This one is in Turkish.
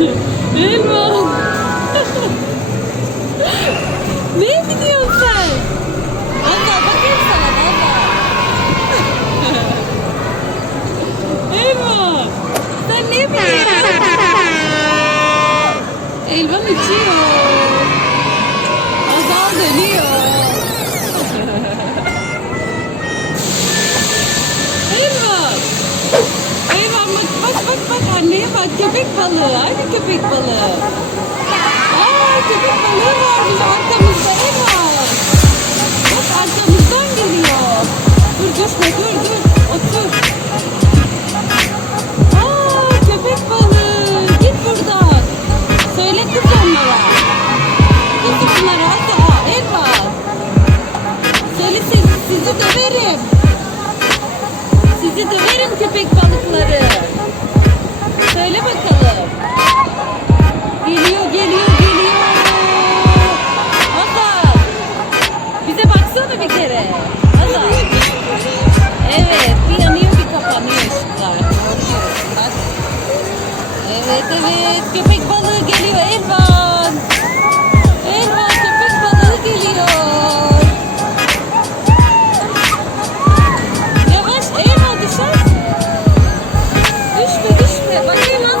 Elma. Neye gidiyorsun sen? Valla bakayım sana valla. Elma. Sen ne yapıyorsun? Elvan içiyor. Köpek balığı. Hadi köpek balığı. Aa köpek balığı varmış arkamızda Elvan. Bak arkamızdan geliyor. Dur düşme dur dur. Otur. Aa köpek balığı. Git buradan. Söyle kız onlara. Kız onlara hadi. Aa, Elvan. Söyle siz, sizi döverim. Sizi döverim köpek balıkları. Evet evet köpek balığı geliyor Elvan. Elvan köpek balığı geliyor. Yavaş Elvan düşer. Düşme düşme. Bak Elvan